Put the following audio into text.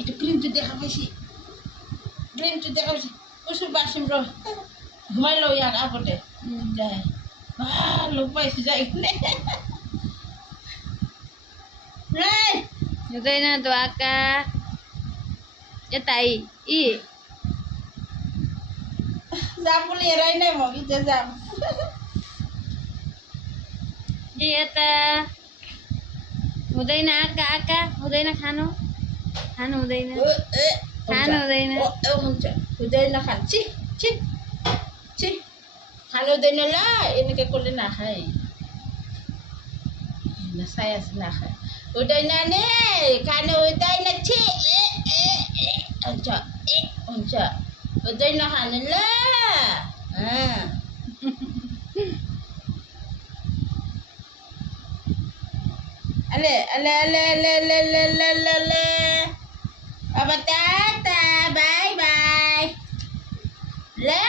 itu krim tu দেখা পাইছি krim tu দেখা পাইছি ওসব বাসিম র ঘুমাইলো ইয়ার আগতে যায় লোক পাইছি যাই rai Uday na doa ka. Yatay. I. যাম বলে এরাই নাই মগিতে যাম Yata. Uday na aka. Uday na khano. Khano uday na. Khano uday na. uday na খান ছি ছি ছি খানো উদয় না লা এনেকে করলে না খাই না সাই আছে না খায় উদয় না নে খানো উদয় না ছি আচ্ছা আচ্ছা উদয় না খান লা হ্যাঁ ale ale ale ale ale ale ale ale Baba tata bye bye la